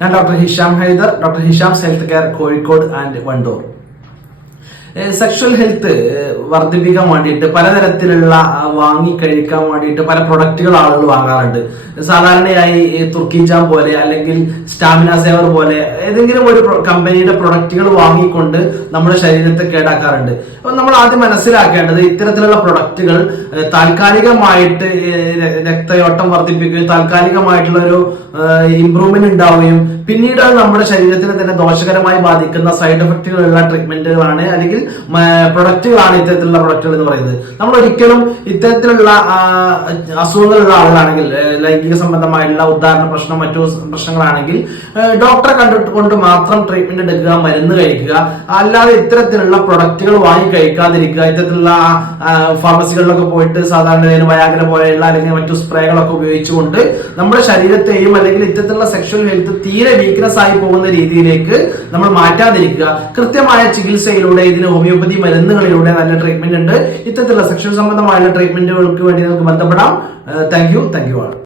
ഞാൻ doctor Hisham Haider doctor Hisham's health care Kozhikode and Wandoor. Sexual health വർദ്ധിപ്പിക്കാൻ വേണ്ടിയിട്ട് പലതരത്തിലുള്ള വാങ്ങി കഴിക്കാൻ വേണ്ടിയിട്ട് പല പ്രൊഡക്റ്റുകൾ ആളുകൾ വാങ്ങാറുണ്ട്. സാധാരണയായി തുർക്കി ജാം പോലെ അല്ലെങ്കിൽ സ്റ്റാമിന സേവർ പോലെ ഏതെങ്കിലും ഒരു കമ്പനിയുടെ പ്രൊഡക്റ്റുകൾ വാങ്ങിക്കൊണ്ട് നമ്മുടെ ശരീരത്തെ കേടാക്കാറുണ്ട്. അപ്പൊ നമ്മൾ ആദ്യം മനസ്സിലാക്കേണ്ടത് ഇത്തരത്തിലുള്ള പ്രൊഡക്റ്റുകൾ താൽക്കാലികമായിട്ട് രക്തയോട്ടം വർദ്ധിപ്പിക്കുകയും താൽക്കാലികമായിട്ടുള്ള ഒരു ഇമ്പ്രൂവ്മെന്റ് ഉണ്ടാവുകയും പിന്നീട് നമ്മുടെ ശരീരത്തിനെ തന്നെ ദോഷകരമായി ബാധിക്കുന്ന സൈഡ് എഫക്റ്റുകളുള്ള ട്രീറ്റ്മെന്റുകളാണ് അല്ലെങ്കിൽ പ്രൊഡക്റ്റുകളാണ് ഇത്തരത്തിലുള്ള പ്രൊഡക്റ്റുകൾ എന്ന് പറയുന്നത്. നമ്മൾ ഒരിക്കലും ഇത്തരത്തിലുള്ള അസുഖങ്ങളുള്ള ആളുകളാണെങ്കിൽ ലൈംഗിക സംബന്ധമായുള്ള ഉദാഹരണ പ്രശ്നം മറ്റു പ്രശ്നങ്ങളാണെങ്കിൽ ഡോക്ടറെ കണ്ടിട്ട് മാത്രം ട്രീറ്റ്മെന്റ് എടുക്കുക മരുന്ന് കഴിക്കുക അല്ലാതെ ഇത്തരത്തിലുള്ള പ്രൊഡക്റ്റുകൾ വാങ്ങി കഴിക്കാതിരിക്കുക ഇത്തരത്തിലുള്ള ഫാർമസികളിലൊക്കെ പോയിട്ട് സാധാരണ വയാഗ്ര പോലെയുള്ള അല്ലെങ്കിൽ മറ്റു സ്പ്രേകളൊക്കെ ഉപയോഗിച്ചുകൊണ്ട് നമ്മുടെ ശരീരത്തെയും അല്ലെങ്കിൽ ഇത്തരത്തിലുള്ള സെക്ഷൽ ഹെൽത്ത് തീരെ വീക്ക്നെസ് ആയി പോകുന്ന രീതിയിലേക്ക് നമ്മൾ മാറ്റാതിരിക്കുക. കൃത്യമായ ചികിത്സയിലൂടെ ഇതിന് ഹോമിയോപ്പതി മരുന്നുകളിലൂടെ നല്ല ട്രീറ്റ്മെന്റ് ഉണ്ട്. ഇത്തരത്തിലുള്ള സെക്ഷൻ സംബന്ധമായുള്ള ട്രീറ്റ്മെന്റുകൾക്ക് വേണ്ടി നമുക്ക് ബന്ധപ്പെടാം. താങ്ക് യു താങ്ക് യു ആണ്